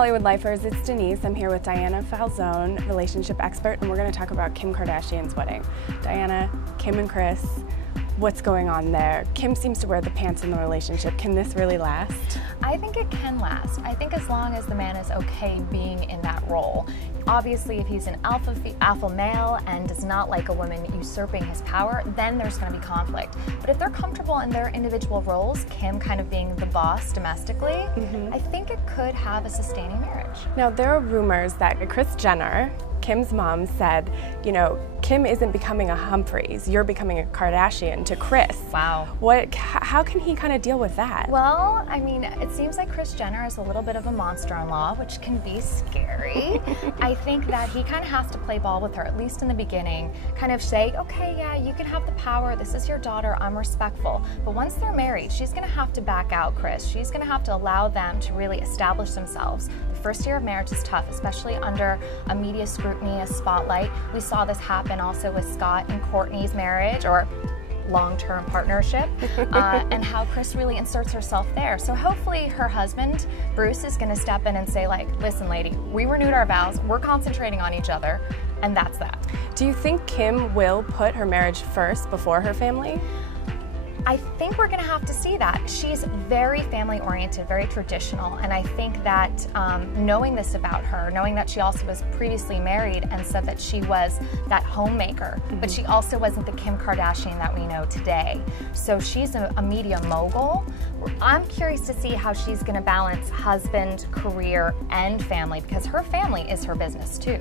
Hollywood Lifers, it's Denise. I'm here with Diana Falzone, relationship expert, and we're going to talk about Kim Kardashian's wedding. Diana, Kim and Kris, what's going on there? Kim seems to wear the pants in the relationship. Can this really last? I think it can last. I think as long as the man is okay being in that role. Obviously, if he's an alpha male and does not like a woman usurping his power, then there's going to be conflict. But if they're comfortable in their individual roles, Kim kind of being the boss domestically, I think it could have a sustaining marriage. Now, there are rumors that Kris Jenner, Kim's mom, said, you know, Kim isn't becoming a Humphreys, you're becoming a Kardashian to Kris. Wow. How can he kind of deal with that? Well, I mean, it seems like Kris Jenner is a little bit of a monster-in-law, which can be scary. I think that he kind of has to play ball with her, at least in the beginning, kind of say, okay, yeah, you can have the power, this is your daughter, I'm respectful. But once they're married, she's gonna have to back out Kris. She's gonna have to allow them to really establish themselves. The first year of marriage is tough, especially under a media scrutiny, a spotlight. We saw this happen also with Scott and Kourtney's marriage, or long-term partnership, and how Kris really inserts herself there. So hopefully her husband, Bruce, is going to step in and say, like, listen, lady, we renewed our vows, we're concentrating on each other, and that's that. Do you think Kim will put her marriage first before her family? I think we're going to have to see that. She's very family-oriented, very traditional, and I think that knowing this about her, knowing that she also was previously married and said that she was that homemaker, but she also wasn't the Kim Kardashian that we know today. So she's a media mogul. I'm curious to see how she's going to balance husband, career, and family, because her family is her business too.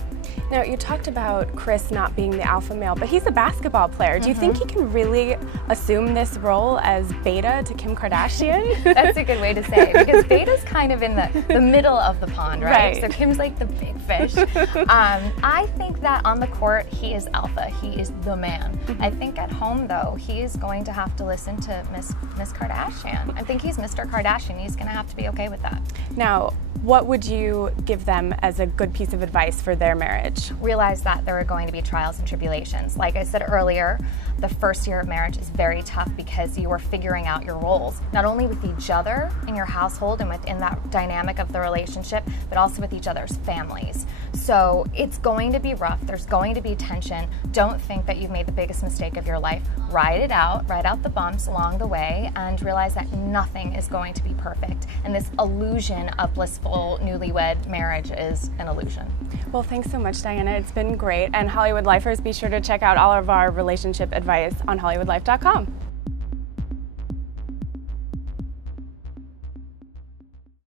Now, you talked about Kris not being the alpha male, but he's a basketball player. Do you think he can really assume this role as beta to Kim Kardashian? That's a good way to say it, because beta's kind of in the middle of the pond, right? So Kim's like the big fish. I think that on the court, he is alpha. He is the man. I think at home, though, he is going to have to listen to Miss Kardashian. I think he's Mr. Kardashian. He's going to have to be okay with that. Now, what would you give them as a good piece of advice for their marriage? Realize that there are going to be trials and tribulations. Like I said earlier, the first year of marriage is very tough because you are figuring out your roles, not only with each other in your household and within that dynamic of the relationship, but also with each other's families. So it's going to be rough. There's going to be tension. Don't think that you've made the biggest mistake of your life. Ride out the bumps along the way, and realize that nothing is going to be perfect. And this illusion of blissful newlywed marriage is an illusion. Well, thanks so much, Diana. It's been great. And Hollywood Lifers, be sure to check out all of our relationship advice on HollywoodLife.com.